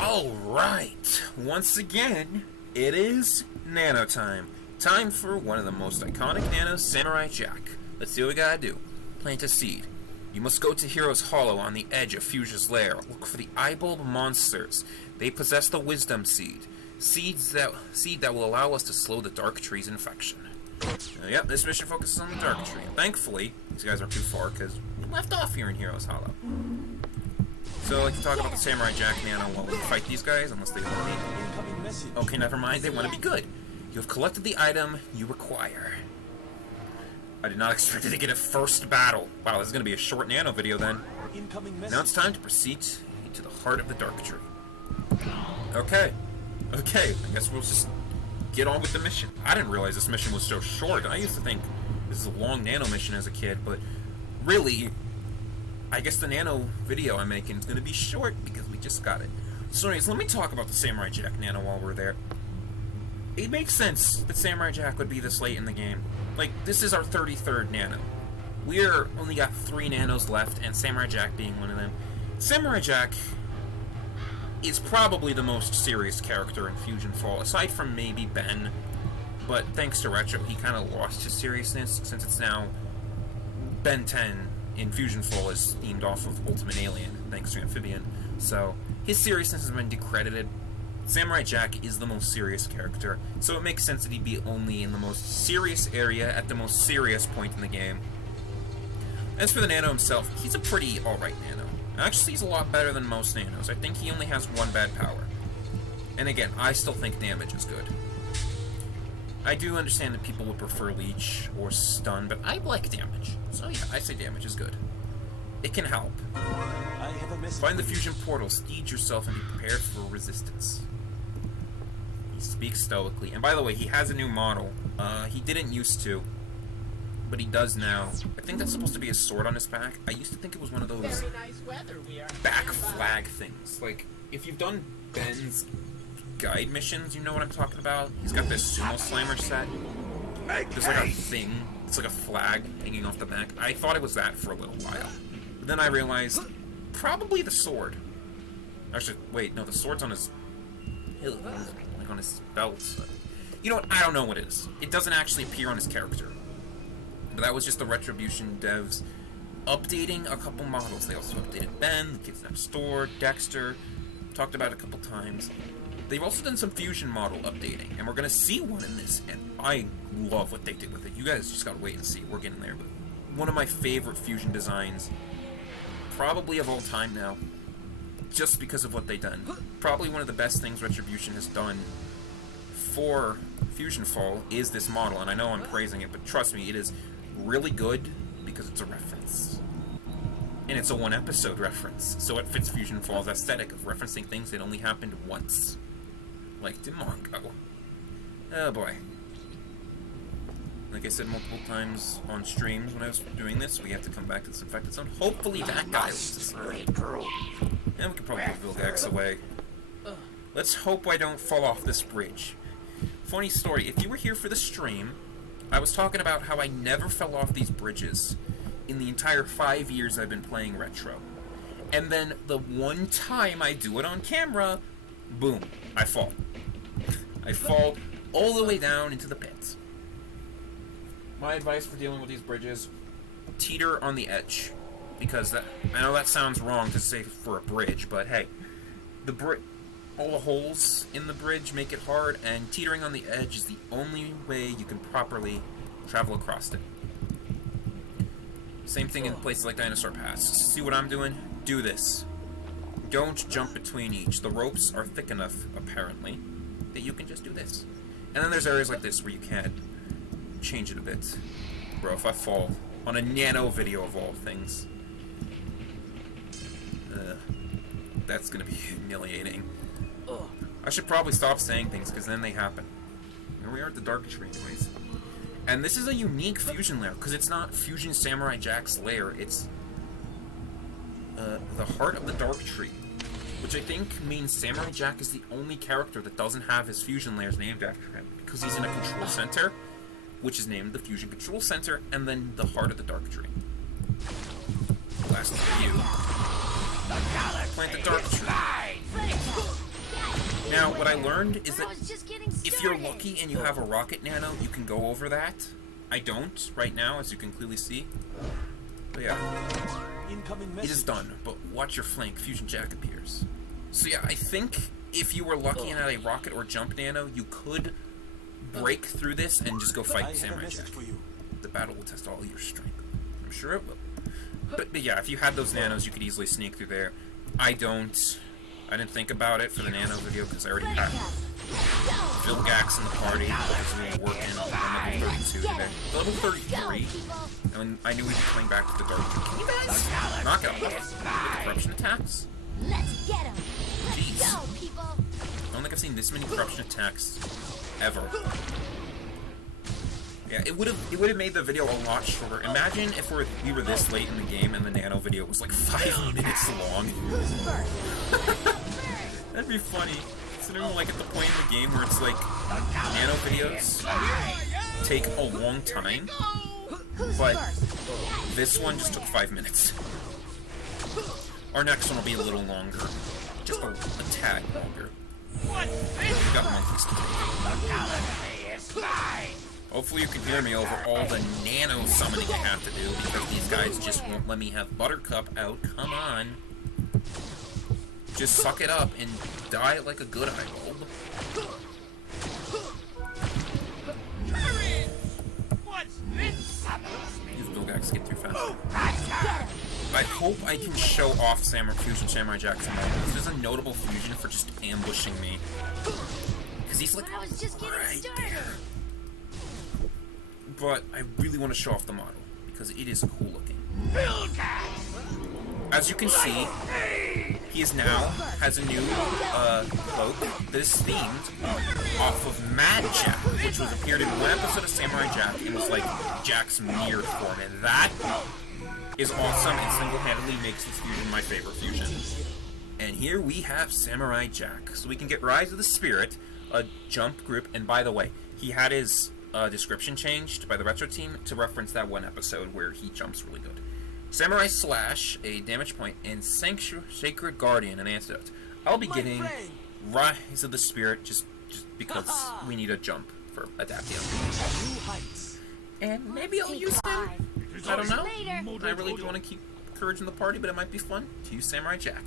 Alright, once again, it is Nano time. Time for one of the most iconic Nanos, Samurai Jack. Let's see what we gotta do. Plant a seed. You must go to Hero's Hollow on the edge of Fusion's lair. Look for the eyebulb monsters. They possess the Wisdom Seed. Seed that will allow us to slow the Dark Tree's infection. Yep, this mission focuses on the Dark Tree. Thankfully, these guys aren't too far, because we left off here in Hero's Hollow. So, I'd like to talk about the Samurai Jack Nano while we fight these guys, unless they want to be... Okay, never mind, they want to be good. You have collected the item you require. I did not expect it to get a first battle. Wow, this is going to be a short Nano video then. Now it's time to proceed into the heart of the Dark Tree. Okay, I guess we'll just get on with the mission. I didn't realize this mission was so short. I used to think this is a long Nano mission as a kid, but really... I guess the Nano video I'm making is going to be short because we just got it. So anyways, let me talk about the Samurai Jack Nano while we're there. It makes sense that Samurai Jack would be this late in the game. Like, this is our 33rd Nano. We're only got 3 Nanos left, and Samurai Jack being one of them. Samurai Jack is probably the most serious character in Fusionfall, aside from maybe Ben. But thanks to Retro, he kind of lost his seriousness, since it's now Ben 10. In Fusionfall is themed off of Ultimate Alien, thanks to Amphibian, so his seriousness has been decredited. Samurai Jack is the most serious character, so it makes sense that he'd be only in the most serious area at the most serious point in the game. As for the Nano himself, he's a pretty alright Nano. Actually, he's a lot better than most Nanos. I think he only has one bad power. And again, I still think damage is good. I do understand that people would prefer Leech or Stun, but I like damage. So yeah, I say damage is good. It can help. Find the fusion portal, steed yourself, and be prepared for resistance. He speaks stoically. And by the way, he has a new model. He didn't used to, but he does now. I think that's supposed to be a sword on his back. I used to think it was one of those back flag things. Like, if you've done Ben's guide missions, you know what I'm talking about? He's got this sumo slammer set. There's like a thing. It's like a flag hanging off the back. I thought it was that for a little while. But then I realized, probably the sword. Actually, wait, no, the sword's on his hilt, like on his belt. You know what? I don't know what it is. It doesn't actually appear on his character. But that was just the Retribution devs updating a couple models. They also updated Ben, the Kids Next Door, Dexter. Talked about it a couple times. They've also done some fusion model updating, and we're going to see one in this, and I love what they did with it. You guys just got to wait and see. We're getting there, but one of my favorite fusion designs, probably of all time now, just because of what they've done. Probably one of the best things Retribution has done for Fusionfall is this model, and I know I'm praising it, but trust me, it is really good because it's a reference. And it's a one-episode reference, so it fits Fusionfall's aesthetic of referencing things that only happened once. Like Demongo. Oh boy. Like I said multiple times on streams when I was doing this, we have to come back to this infected zone. Hopefully that guy leads us there. And we can probably put Vilgax away. Let's hope I don't fall off this bridge. Funny story, if you were here for the stream, I was talking about how I never fell off these bridges in the entire 5 years I've been playing Retro. And then the one time I do it on camera, boom, I fall. I fall all the way down into the pits. My advice for dealing with these bridges, teeter on the edge. Because I know that sounds wrong to say for a bridge, but hey, all the holes in the bridge make it hard, and teetering on the edge is the only way you can properly travel across it. Same thing in places like Dinosaur Pass. See what I'm doing? Do this. Don't jump between each. The ropes are thick enough, apparently, that you can just do this. And then there's areas like this where you can't change it a bit. Bro, if I fall on a Nano video of all things, that's gonna be humiliating. I should probably stop saying things, because then they happen. Here we are at the Dark Tree, anyways. And this is a unique fusion lair, because it's not Fusion Samurai Jack's lair, it's the heart of the Dark Tree, which I think means Samurai Jack is the only character that doesn't have his fusion lairs named after him, because he's in a control center, which is named the Fusion Control Center, and then the heart of the Dark Tree. Last review. Plant the Dark Tree. Now, what I learned is that I was just getting if you're started. lucky and you have a rocket nano, you can go over that. I don't right now, as you can clearly see. But yeah, it is done. But watch your flank. Fusion Jack appears. So yeah, I think if you were lucky and had a rocket or jump nano, you could break through this and just go fight Samurai Jack. The battle will test all your strength. I'm sure it will. But yeah, if you had those nanos, you could easily sneak through there. I don't. I didn't think about it for the nano video because I already had Phil Gax in the party because we were working on level 32 today. Level 33, and I knew we'd be coming back to the dark. Can you guys knock it off with the corruption attacks? Let's get him. Jeez. Go, people. I don't think I've seen this many corruption attacks ever. Yeah, it would have made the video a lot shorter. Imagine if we were this late in the game and the nano video was like 5 minutes long. That'd be funny. Considering like at the point in the game where it's like nano videos take a long time, but this one just took 5 minutes. Our next one will be a little longer, just a tad longer. We got monkeys today. Hopefully you can hear me over all the nano summoning I have to do because these guys just won't let me have Buttercup out. Come on. Just suck it up and die like a good eyebulb. These Vilgax get too fast. I hope I can show off Fusion Samurai Jack tomorrow. This is a notable fusion for just ambushing me. Because he's like right there. But I really want to show off the model because it is cool looking. As you can see, he is now has a new cloak that is themed off of Mad Jack, which was appeared in one episode of Samurai Jack and was like Jack's mirrored form, and that is awesome and single-handedly makes this fusion my favorite fusion. And here we have Samurai Jack, so we can get Rise of the Spirit, a jump group, and by the way, he had his description changed by the Retro team to reference that one episode where he jumps really good. Samurai Slash, a damage point, and Sacred Guardian, an antidote. I'll be getting Rise of the Spirit just because we need a jump for Adaptio. And maybe I'll use him. I don't know. I really do want to keep Courage in the party, but it might be fun to use Samurai Jack.